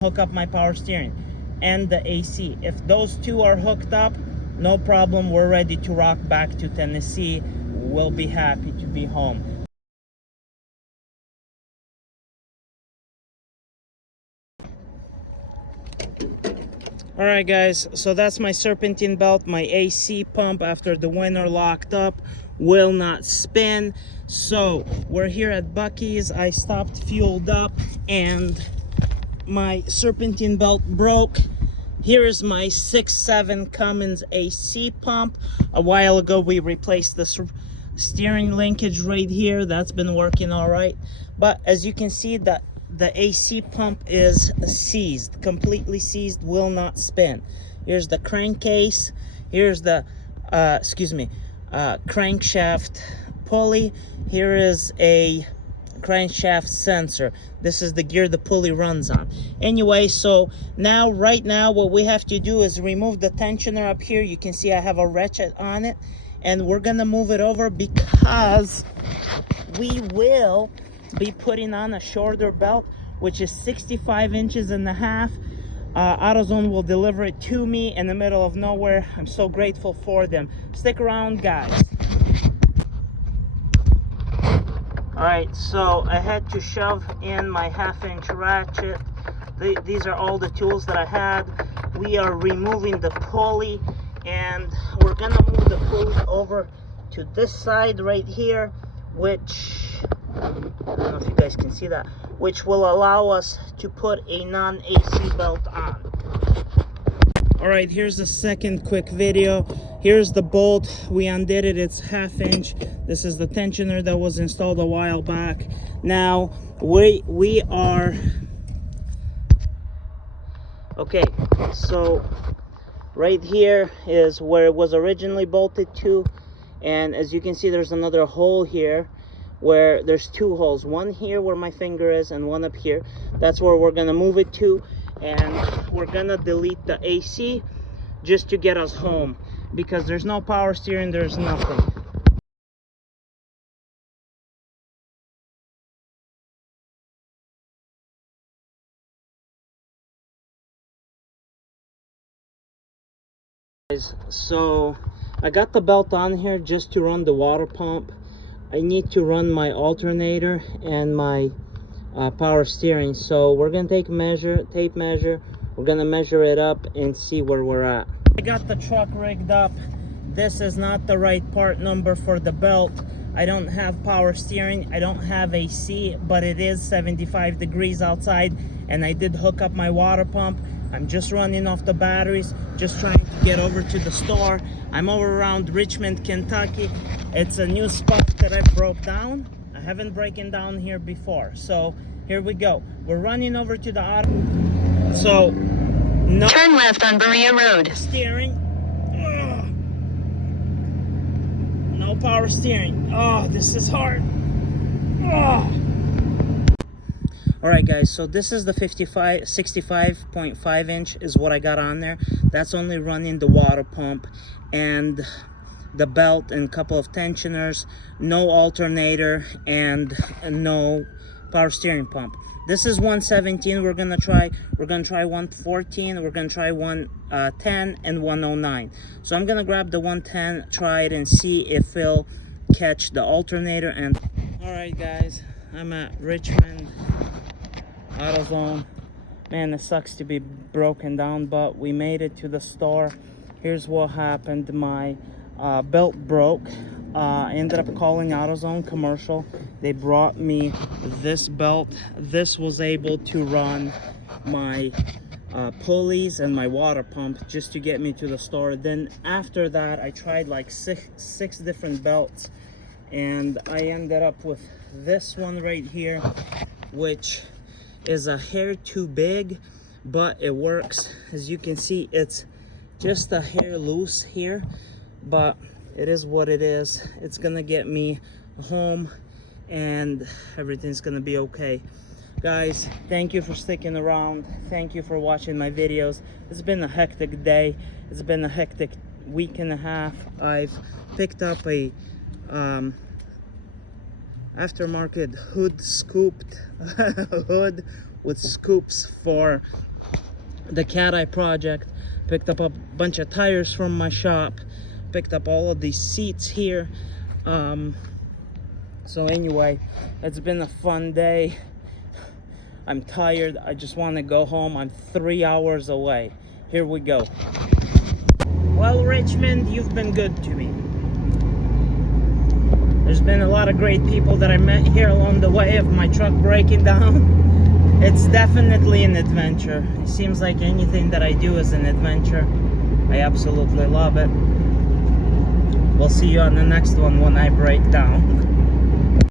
hook up my power steering and the AC. If those two are hooked up, no problem, we're ready to rock back to Tennessee. We'll be happy to be home. All right guys, so that's my serpentine belt. My AC pump, after the winter locked up, will not spin. So we're here at Buc-ee's. I stopped, fueled up, and my serpentine belt broke. Here is my 6.7 Cummins AC pump. A while ago we replaced the steering linkage right here. That's been working all right, but as you can see, that the AC pump is seized, completely seized, will not spin. Here's the crankcase. Here's the crankshaft pulley. Here is a crankshaft sensor. This is the gear the pulley runs on. Anyway, so now right now what we have to do is remove the tensioner up here. You can see I have a ratchet on it, and we're gonna move it over because we will be putting on a shorter belt, which is 65 inches and a half. AutoZone will deliver it to me in the middle of nowhere. I'm so grateful for them. Stick around, guys. All right, so I had to shove in my 1/2-inch ratchet. These are all the tools that I had. We are removing the pulley, and we're gonna move the pulley over to this side right here, which, I don't know if you guys can see that, which will allow us to put a non-AC belt on. All right, here's the second quick video. Here's the bolt. We undid it. It's 1/2 inch. This is the tensioner that was installed a while back. Now we are okay. So right here is where it was originally bolted to, and as you can see, there's another hole here where there's two holes, one here where my finger is and one up here. That's where we're gonna move it to, and we're gonna delete the AC just to get us home, because there's no power steering, there's nothing. So I got the belt on here just to run the water pump. I need to run my alternator and my power steering, so we're gonna take tape measure. We're gonna measure it up and see where we're at. I got the truck rigged up. This is not the right part number for the belt. I don't have power steering, I don't have AC, but it is 75 degrees outside, and I did hook up my water pump. I'm just running off the batteries, just trying to get over to the store. I'm over around Richmond, Kentucky. It's a new spot that I broke down. I haven't broken down here before, so here we go. We're running over to the auto. So no, turn left on Berea Road. Steering. Ugh. No power steering. Oh, this is hard. Ugh. All right guys, so this is the 65.5 inch is what I got on there. That's only running the water pump and the belt and a couple of tensioners, no alternator, and no power steering pump. This is 117. We're gonna try 114, we're gonna try 110 and 109. So I'm gonna grab the 110, try it, and see if it'll catch the alternator. And all right guys, I'm at Richmond AutoZone. Man, it sucks to be broken down, but we made it to the store. Here's what happened. My belt broke. I ended up calling AutoZone commercial. They brought me this belt. This was able to run my pulleys and my water pump just to get me to the store. Then after that, I tried like six different belts, and I ended up with this one right here, which is a hair too big, but it works. As you can see, it's just a hair loose here, but it is what it is. It's gonna get me home and everything's gonna be okay. Guys, thank you for sticking around. Thank you for watching my videos. It's been a hectic day. It's been a hectic week and a half. I've picked up a aftermarket hood scooped hood with scoops for the cat eye project. Picked up a bunch of tires from my shop, picked up all of these seats here. So anyway, it's been a fun day. I'm tired, I just want to go home. I'm 3 hours away. Here we go. Well, Richmond, you've been good to me. There's been a lot of great people that I met here along the way of my truck breaking down. It's definitely an adventure. It seems like anything that I do is an adventure. I absolutely love it. We'll see you on the next one when I break down.